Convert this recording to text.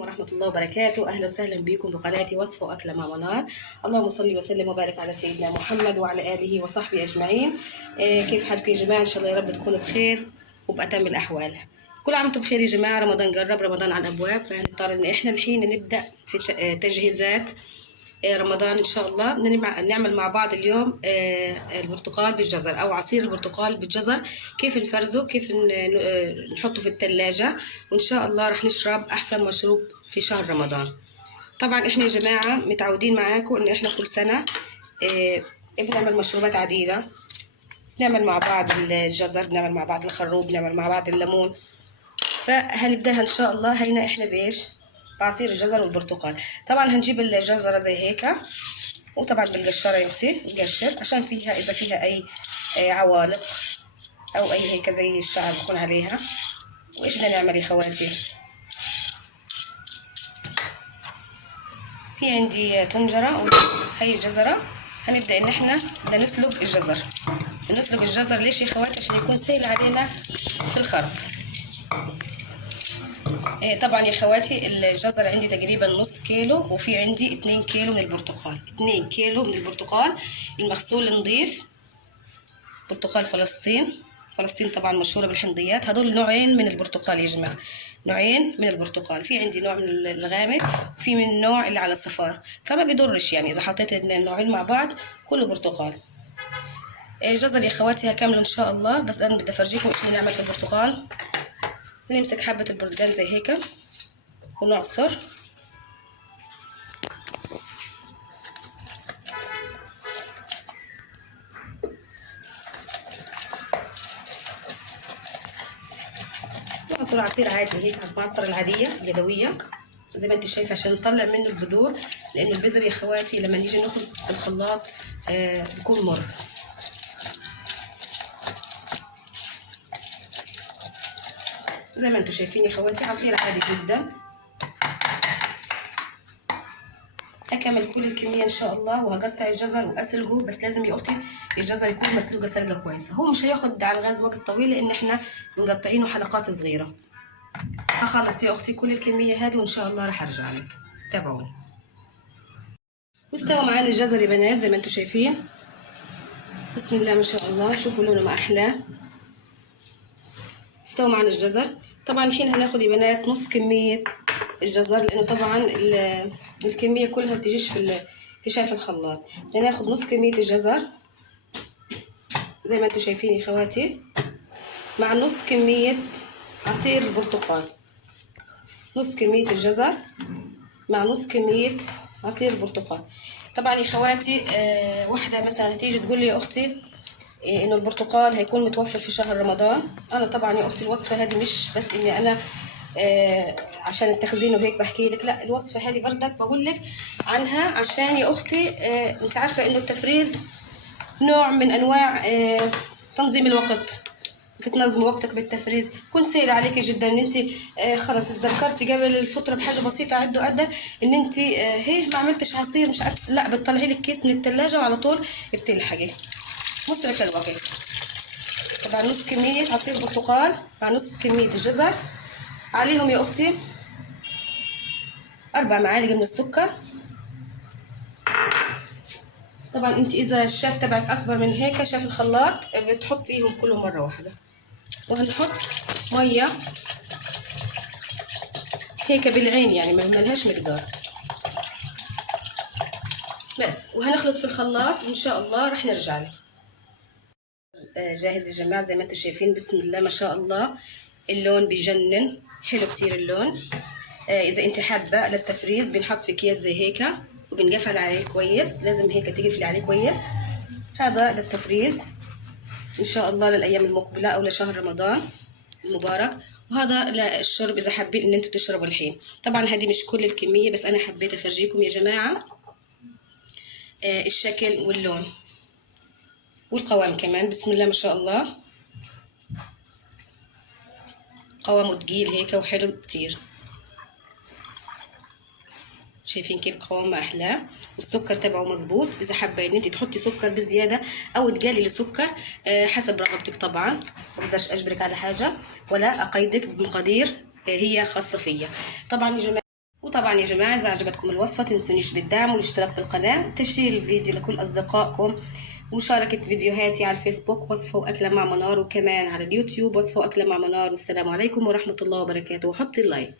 ورحمة الله وبركاته. أهلا وسهلا بكم بقناتي وصف وأكلة مع منار. اللهم صل وسلم وبارك على سيدنا محمد وعلى آله وصحبه أجمعين. كيف حالكم يا جماعة؟ إن شاء الله يا رب تكونوا بخير وبأتم الأحوال. كل عام وانتم بخير يا جماعة. رمضان قرب، رمضان على الأبواب، فهنضطر إن إحنا الحين نبدأ في تجهيزات رمضان إن شاء الله. نعمل مع بعض اليوم البرتقال بالجزر أو عصير البرتقال بالجزر. كيف نفرزه، كيف نحطه في الثلاجة، وإن شاء الله رح نشرب أحسن مشروب في شهر رمضان. طبعا إحنا يا جماعة متعودين معاكم إن إحنا كل سنة بنعمل مشروبات عديدة. بنعمل مع بعض الجزر، بنعمل مع بعض الخروب، بنعمل مع بعض الليمون. فهنبداها إن شاء الله هينا إحنا بإيش؟ بعصير الجزر والبرتقال. طبعا هنجيب الجزره زي هيك، وطبعا بالقشره يا اختي نقشر عشان فيها اذا فيها اي عوالق او اي هيك زي الشعر بكون عليها. وايش بدنا نعمل يا خواتي؟ في عندي طنجره وهي الجزره. هنبدا ان احنا بدنا نسلق الجزر. نسلق الجزر ليش يا خواتي؟ عشان يكون سهل علينا في الخرط. طبعا يا خواتي الجزر عندي تقريبا نص كيلو، وفي عندي 2 كيلو من البرتقال. 2 كيلو من البرتقال المغسول نظيف، برتقال فلسطين طبعا مشهوره بالحمضيات. هدول نوعين من البرتقال يا جماعه، نوعين من البرتقال. في عندي نوع من الغامق وفي من النوع اللي على صفار، فما بيضرش يعني اذا حطيت النوعين مع بعض كله برتقال. الجزر يا خواتي كامله ان شاء الله، بس انا بدي افرجيكم ايش نعمل في البرتقال. نمسك حبة البرتقال زي هيك ونعصر. نعصر عصير عادي هيك، المعصرة العادية اليدوية زي ما انت شايفة، عشان نطلع منه البذور، لأنه البذر يا خواتي لما نيجي ناخد الخلاط بيكون مر. زي ما انتم شايفين يا خواتي عصير عادي جدا. اكمل كل الكميه ان شاء الله، وهقطع الجزر واسلقه. بس لازم يا اختي الجزر يكون مسلوقه سلقه كويسه، هو مش هياخد على الغاز وقت طويل لان احنا مقطعينه حلقات صغيره. هخلص يا اختي كل الكميه هذه وان شاء الله راح ارجع لك. تابعوني. واستوى معانا الجزر يا بنات زي ما انتم شايفين، بسم الله ما شاء الله. شوفوا لونه ما احلاه. استوى معانا الجزر. طبعا الحين هناخد يا بنات نص كميه الجزر، لانه طبعا الكميه كلها بتجيش في شايف الخلاط. بدنا ناخد نص كميه الجزر زي ما انتم شايفين يا خواتي، مع نص كميه عصير البرتقال. نص كميه الجزر مع نص كميه عصير البرتقال. طبعا يا خواتي واحده مثلا تيجي تقول لي يا اختي انه البرتقال هيكون متوفر في شهر رمضان. انا طبعا يا اختي الوصفه هذه مش بس اني انا عشان التخزين وهيك بحكي لك، لا، الوصفه هذه بردك بقول لك عنها عشان يا اختي انت عارفه انه التفريز نوع من انواع تنظيم الوقت. تنظمي وقتك بالتفريز يكون سهل عليكي جدا. ان انت خلص اتذكرتي قبل الفطره بحاجه بسيطه عده قد ان انت هي ما عملتش عصير مش عارفه، لا، بتطلعي لك كيس من الثلاجه وعلى طول بتلحقي. مسرف للوقت. طبعا نص كميه عصير برتقال مع نص كميه الجزر، عليهم يا اختي 4 معالق من السكر. طبعا انت اذا الشاف تبعك اكبر من هيك، شاف الخلاط، بتحطيهم كلهم مره واحده. وهنحط ميه هيك بالعين يعني ما لهاش مقدار بس. وهنخلط في الخلاط وان شاء الله رح نرجع له. جاهز يا جماعه زي ما انتم شايفين، بسم الله ما شاء الله. اللون بيجنن، حلو كتير اللون. اذا انت حابه للتفريز بنحط في اكياس زي هيك وبنقفل عليه كويس. لازم هيك تقفلي عليه كويس. هذا للتفريز ان شاء الله للايام المقبله او لشهر رمضان المبارك. وهذا للشرب اذا حابين ان انتم تشربوا الحين. طبعا هذه مش كل الكميه، بس انا حبيت افرجيكم يا جماعه الشكل واللون والقوام كمان. بسم الله ما شاء الله، قوامه تقيل هيك وحلو كتير. شايفين كيف قوام ما احلاه، والسكر تبعه مظبوط. اذا حابه ان انت تحطي سكر بزياده او تقللي السكر حسب رغبتك. طبعا ما بقدرش اجبرك على حاجه ولا اقيدك بمقادير هي خاصه فيا. طبعا يا جماعه وطبعا يا جماعة إذا عجبتكم الوصفة تنسونيش بالدعم والاشتراك بالقناة، تشير الفيديو لكل أصدقائكم، ومشاركة فيديوهاتي على الفيسبوك وصفة وأكلة مع منار، وكمان على اليوتيوب وصفة وأكلة مع منار. والسلام عليكم ورحمة الله وبركاته، وحطي اللايك.